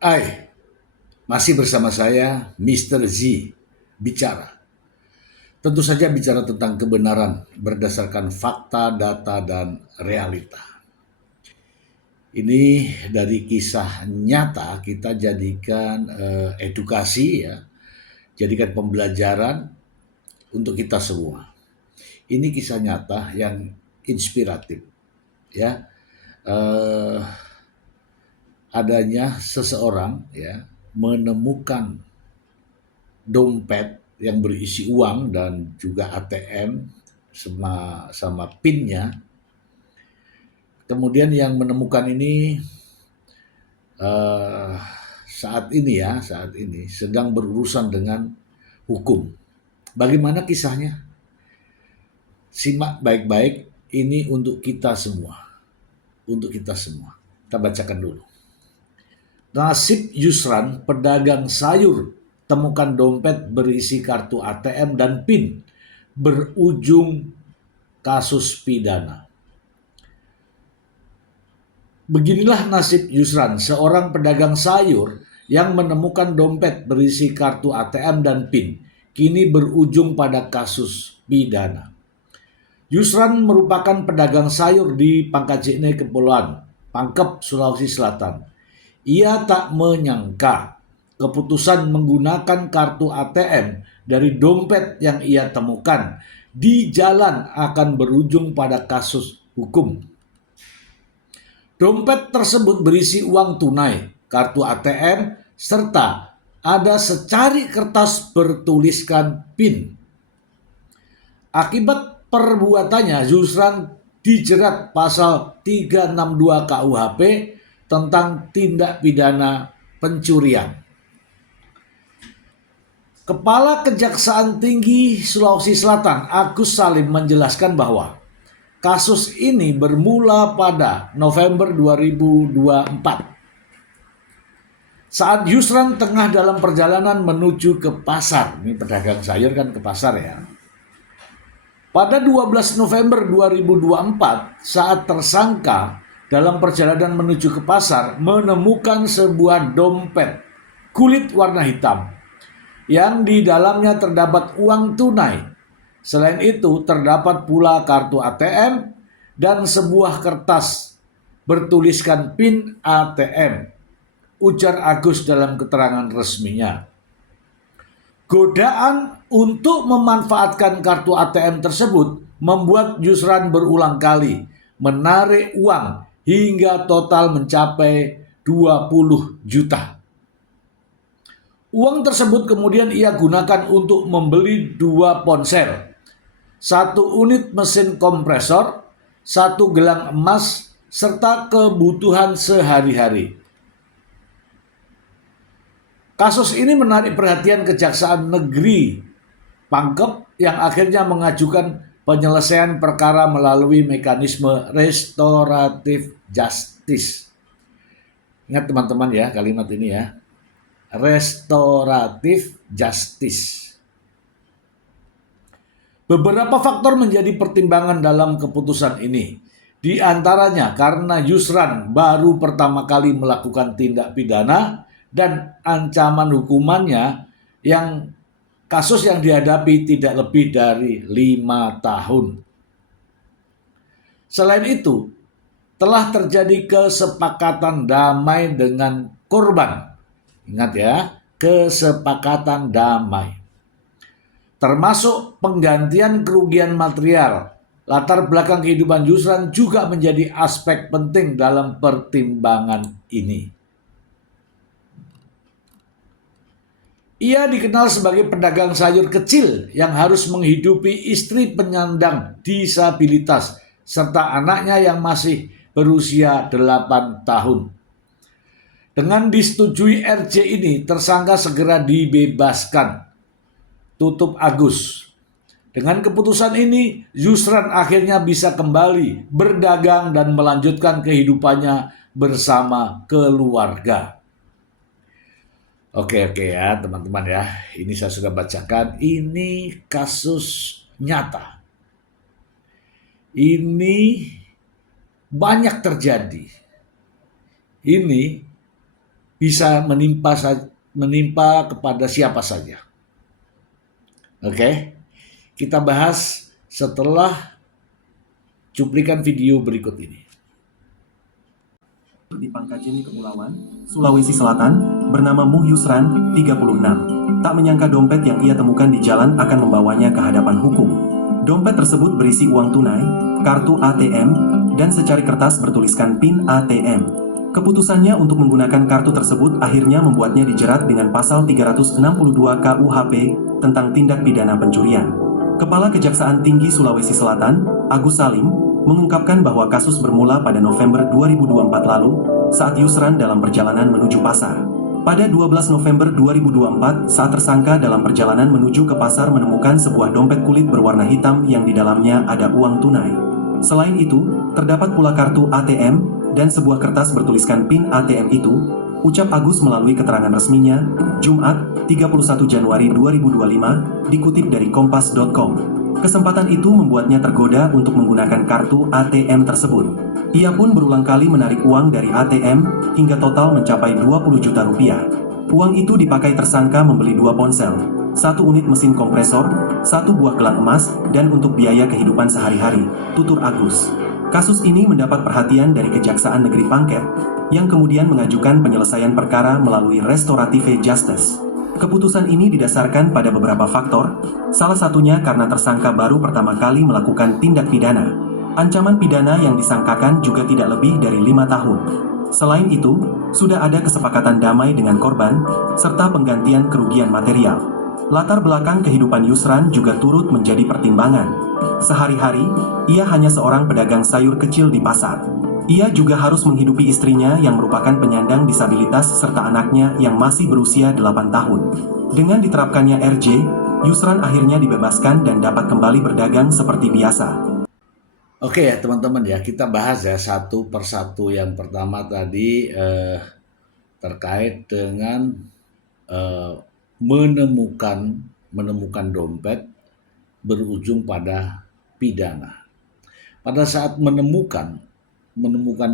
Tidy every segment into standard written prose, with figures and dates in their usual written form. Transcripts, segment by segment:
Hai, masih bersama saya Mr. Z bicara. Tentu saja bicara tentang kebenaran berdasarkan fakta, data, dan realita. Ini dari kisah nyata kita jadikan edukasi ya, jadikan pembelajaran untuk kita semua. Ini kisah nyata yang inspiratif ya. Eh, Adanya seseorang ya menemukan dompet yang berisi uang dan juga ATM sama PIN-nya. Kemudian yang menemukan ini eh, saat ini sedang berurusan dengan hukum. Bagaimana kisahnya? Simak baik-baik, ini untuk kita semua. Untuk kita semua. Kita bacakan dulu. Nasib Yusran, pedagang sayur, temukan dompet berisi kartu ATM dan PIN, berujung kasus pidana. Beginilah nasib Yusran, seorang pedagang sayur yang menemukan dompet berisi kartu ATM dan PIN, kini berujung pada kasus pidana. Yusran merupakan pedagang sayur di Pangkajene, Kepulauan Pangkep, Sulawesi Selatan. Ia tak menyangka keputusan menggunakan kartu ATM dari dompet yang ia temukan di jalan akan berujung pada kasus hukum. Dompet tersebut berisi uang tunai, kartu ATM, serta ada secari kertas bertuliskan PIN. Akibat perbuatannya, Yusran dijerat pasal 362 KUHP tentang tindak pidana pencurian. Kepala Kejaksaan Tinggi Sulawesi Selatan, Agus Salim, menjelaskan bahwa kasus ini bermula pada November 2024. Saat Yusran tengah dalam perjalanan menuju ke pasar. Ini pedagang sayur kan ke pasar ya. Pada 12 November 2024, saat tersangka dalam perjalanan menuju ke pasar menemukan sebuah dompet kulit warna hitam yang di dalamnya terdapat uang tunai. Selain itu, terdapat pula kartu ATM dan sebuah kertas bertuliskan PIN ATM, ujar Agus dalam keterangan resminya. Godaan untuk memanfaatkan kartu ATM tersebut membuat Yusran berulang kali menarik uang hingga total mencapai 20 juta. Uang tersebut kemudian ia gunakan untuk membeli 2 ponsel, 1 unit mesin kompresor, 1 gelang emas, serta kebutuhan sehari-hari. Kasus ini menarik perhatian Kejaksaan Negeri Pangkep yang akhirnya mengajukan penyelesaian perkara melalui mekanisme restoratif justice. Ingat teman-teman ya kalimat ini ya. Restoratif justice. Beberapa faktor menjadi pertimbangan dalam keputusan ini. Di antaranya karena Yusran baru pertama kali melakukan tindak pidana dan ancaman hukumannya yang kasus yang dihadapi tidak lebih dari 5 tahun. Selain itu, telah terjadi kesepakatan damai dengan korban. Ingat ya, kesepakatan damai. Termasuk penggantian kerugian material. Latar belakang kehidupan Yusran juga menjadi aspek penting dalam pertimbangan ini. Ia dikenal sebagai pedagang sayur kecil yang harus menghidupi istri penyandang disabilitas serta anaknya yang masih berusia 8 tahun. Dengan disetujui RJ ini, tersangka segera dibebaskan. Tutup Agus. Dengan keputusan ini, Yusran akhirnya bisa kembali berdagang dan melanjutkan kehidupannya bersama keluarga. Oke ya teman-teman ya, ini saya sudah bacakan, ini kasus nyata. Ini banyak terjadi. Ini bisa menimpa kepada siapa saja. Oke, kita bahas setelah cuplikan video berikut ini. Di Pangkajeni Kepulauan, Sulawesi Selatan, bernama Muh Yusran, 36. Tak menyangka dompet yang ia temukan di jalan akan membawanya ke hadapan hukum. Dompet tersebut berisi uang tunai, kartu ATM, dan secari kertas bertuliskan PIN ATM. Keputusannya untuk menggunakan kartu tersebut akhirnya membuatnya dijerat dengan pasal 362 KUHP tentang tindak pidana pencurian. Kepala Kejaksaan Tinggi Sulawesi Selatan, Agus Salim, mengungkapkan bahwa kasus bermula pada November 2024 lalu saat Yusran dalam perjalanan menuju pasar. Pada 12 November 2024, saat tersangka dalam perjalanan menuju ke pasar menemukan sebuah dompet kulit berwarna hitam yang di dalamnya ada uang tunai. Selain itu, terdapat pula kartu ATM dan sebuah kertas bertuliskan PIN ATM itu, ucap Agus melalui keterangan resminya, Jumat, 31 Januari 2025, dikutip dari kompas.com. Kesempatan itu membuatnya tergoda untuk menggunakan kartu ATM tersebut. Ia pun berulang kali menarik uang dari ATM hingga total mencapai 20 juta rupiah. Uang itu dipakai tersangka membeli 2 ponsel, 1 unit mesin kompresor, 1 buah gelang emas, dan untuk biaya kehidupan sehari-hari, tutur Agus. Kasus ini mendapat perhatian dari Kejaksaan Negeri Pangkep, yang kemudian mengajukan penyelesaian perkara melalui restorative justice. Keputusan ini didasarkan pada beberapa faktor, salah satunya karena tersangka baru pertama kali melakukan tindak pidana. Ancaman pidana yang disangkakan juga tidak lebih dari 5 tahun. Selain itu, sudah ada kesepakatan damai dengan korban, serta penggantian kerugian material. Latar belakang kehidupan Yusran juga turut menjadi pertimbangan. Sehari-hari, ia hanya seorang pedagang sayur kecil di pasar. Ia juga harus menghidupi istrinya yang merupakan penyandang disabilitas serta anaknya yang masih berusia 8 tahun. Dengan diterapkannya RJ, Yusran akhirnya dibebaskan dan dapat kembali berdagang seperti biasa. Oke ya teman-teman ya, kita bahas ya satu persatu. Yang pertama tadi terkait dengan eh, menemukan dompet berujung pada pidana. Pada saat menemukan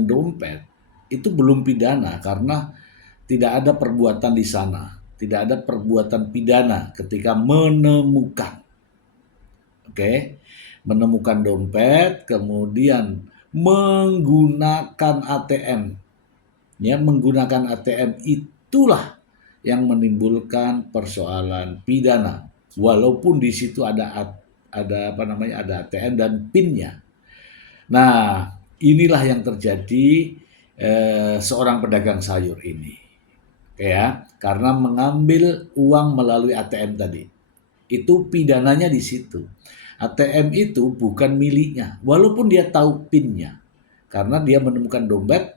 dompet itu belum pidana karena tidak ada perbuatan di sana, tidak ada perbuatan pidana ketika menemukan. Oke, menemukan dompet, kemudian menggunakan ATM. Ya, menggunakan ATM itulah yang menimbulkan persoalan pidana. Walaupun di situ ada ATM dan PIN-nya. Nah, inilah yang terjadi seorang pedagang sayur ini. Ya, karena mengambil uang melalui ATM tadi. Itu pidananya di situ. ATM itu bukan miliknya, walaupun dia tahu PIN-nya. Karena dia menemukan dompet,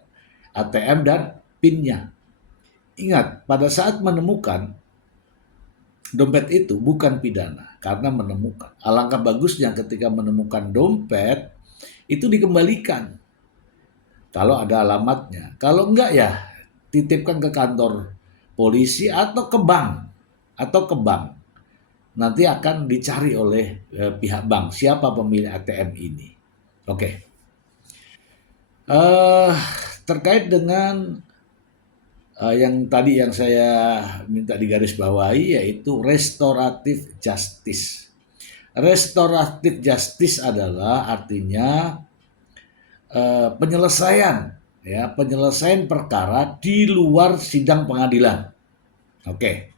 ATM dan PIN-nya. Ingat, pada saat menemukan dompet itu bukan pidana karena menemukan. Alangkah bagusnya ketika menemukan dompet itu dikembalikan kalau ada alamatnya. Kalau enggak ya titipkan ke kantor polisi atau ke bank. Nanti akan dicari oleh pihak bank siapa pemilik ATM ini. Oke. Terkait dengan yang tadi yang saya minta digarisbawahi yaitu restoratif justice. Restoratif justice adalah artinya penyelesaian perkara di luar sidang pengadilan. Oke.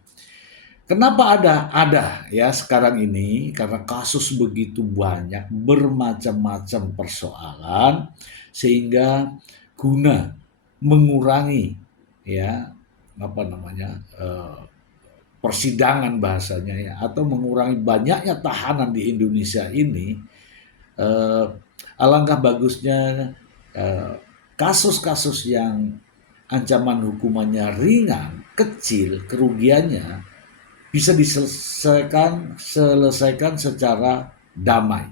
Kenapa ada ya sekarang ini karena kasus begitu banyak, bermacam-macam persoalan sehingga guna mengurangi ya persidangan bahasanya ya atau mengurangi banyaknya tahanan di Indonesia ini, alangkah bagusnya kasus-kasus yang ancaman hukumannya ringan, kecil, kerugiannya bisa diselesaikan secara damai.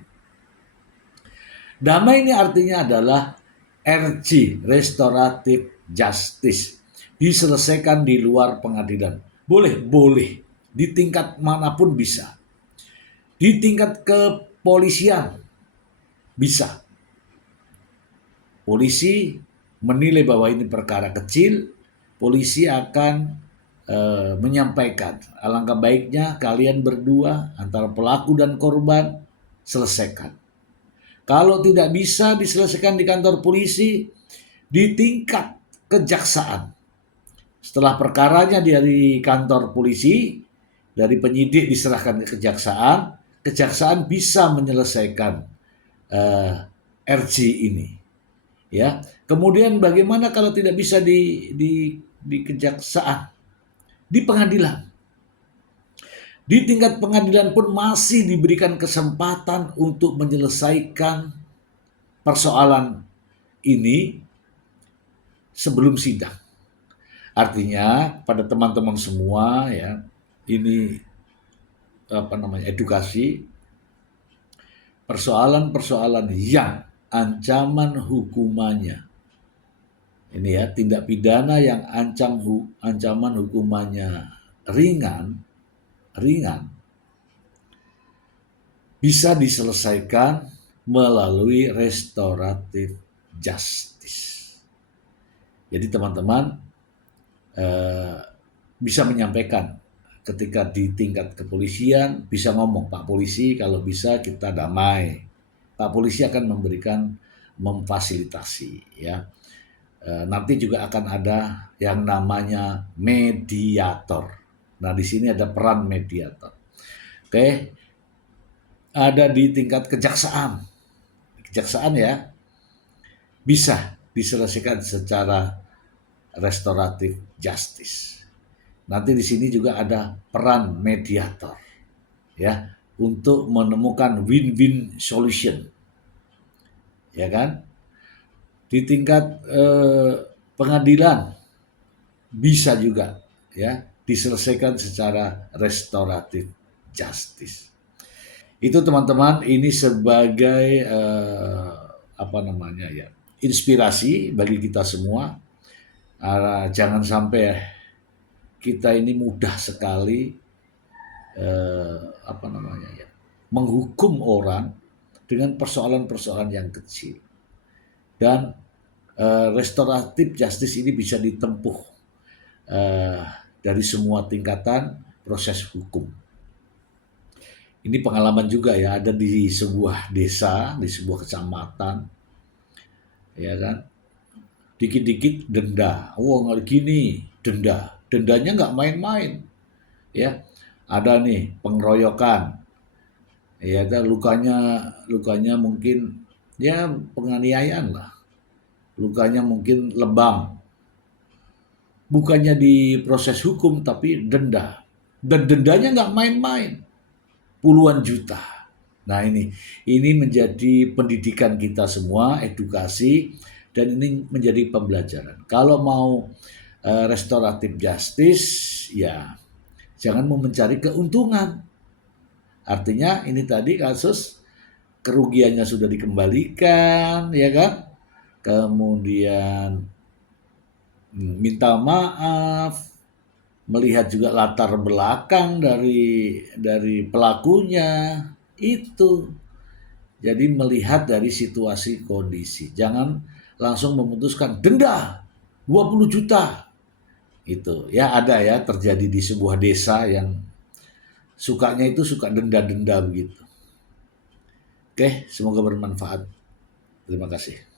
Damai ini artinya adalah RJ, restoratif justice, diselesaikan di luar pengadilan. Boleh, di tingkat manapun bisa. Di tingkat kepolisian bisa. Polisi menilai bahwa ini perkara kecil, polisi akan menyampaikan, alangkah baiknya kalian berdua antara pelaku dan korban selesaikan. Kalau tidak bisa diselesaikan di kantor polisi, di tingkat kejaksaan. Setelah perkaranya dari kantor polisi, dari penyidik diserahkan ke kejaksaan, kejaksaan bisa menyelesaikan RJ ini. Ya, kemudian bagaimana kalau tidak bisa di kejaksaan, di pengadilan? Di tingkat pengadilan pun masih diberikan kesempatan untuk menyelesaikan persoalan ini sebelum sidang. Artinya pada teman-teman semua ya, ini edukasi persoalan-persoalan yang ancaman hukumannya ini ya, tindak pidana yang ancaman hukumannya ringan bisa diselesaikan melalui restoratif justice. Jadi teman-teman bisa menyampaikan ketika di tingkat kepolisian, bisa ngomong, Pak Polisi kalau bisa kita damai. Pak Polisi akan memfasilitasi ya. Nanti juga akan ada yang namanya mediator. Nah, di sini ada peran mediator. Oke. Ada di tingkat kejaksaan. Kejaksaan ya bisa diselesaikan secara restoratif justice. Nanti di sini juga ada peran mediator ya untuk menemukan win-win solution. Ya kan? Di tingkat pengadilan bisa juga ya diselesaikan secara restoratif justice. Itu teman-teman, ini sebagai inspirasi bagi kita semua. Jangan sampai kita ini mudah sekali menghukum orang dengan persoalan-persoalan yang kecil. Dan restoratif justice ini bisa ditempuh dari semua tingkatan proses hukum. Ini pengalaman juga ya, ada di sebuah desa, di sebuah kecamatan, ya kan, dikit-dikit denda, nggak gini, dendanya nggak main-main, ya, ada nih pengeroyokan, ya kan, lukanya mungkin ya penganiayaan lah, lukanya mungkin lebam, bukannya di proses hukum tapi denda, dan dendanya nggak main-main, puluhan juta. Nah ini menjadi pendidikan kita semua, edukasi, dan ini menjadi pembelajaran. Kalau mau restoratif justice, ya jangan mau mencari keuntungan. Artinya ini tadi kasus kerugiannya sudah dikembalikan, ya kan? Kemudian minta maaf, melihat juga latar belakang dari pelakunya itu. Jadi melihat dari situasi kondisi. Jangan langsung memutuskan denda 20 juta. Itu ya ada ya terjadi di sebuah desa yang sukanya itu suka denda-denda begitu. Oke, semoga bermanfaat. Terima kasih.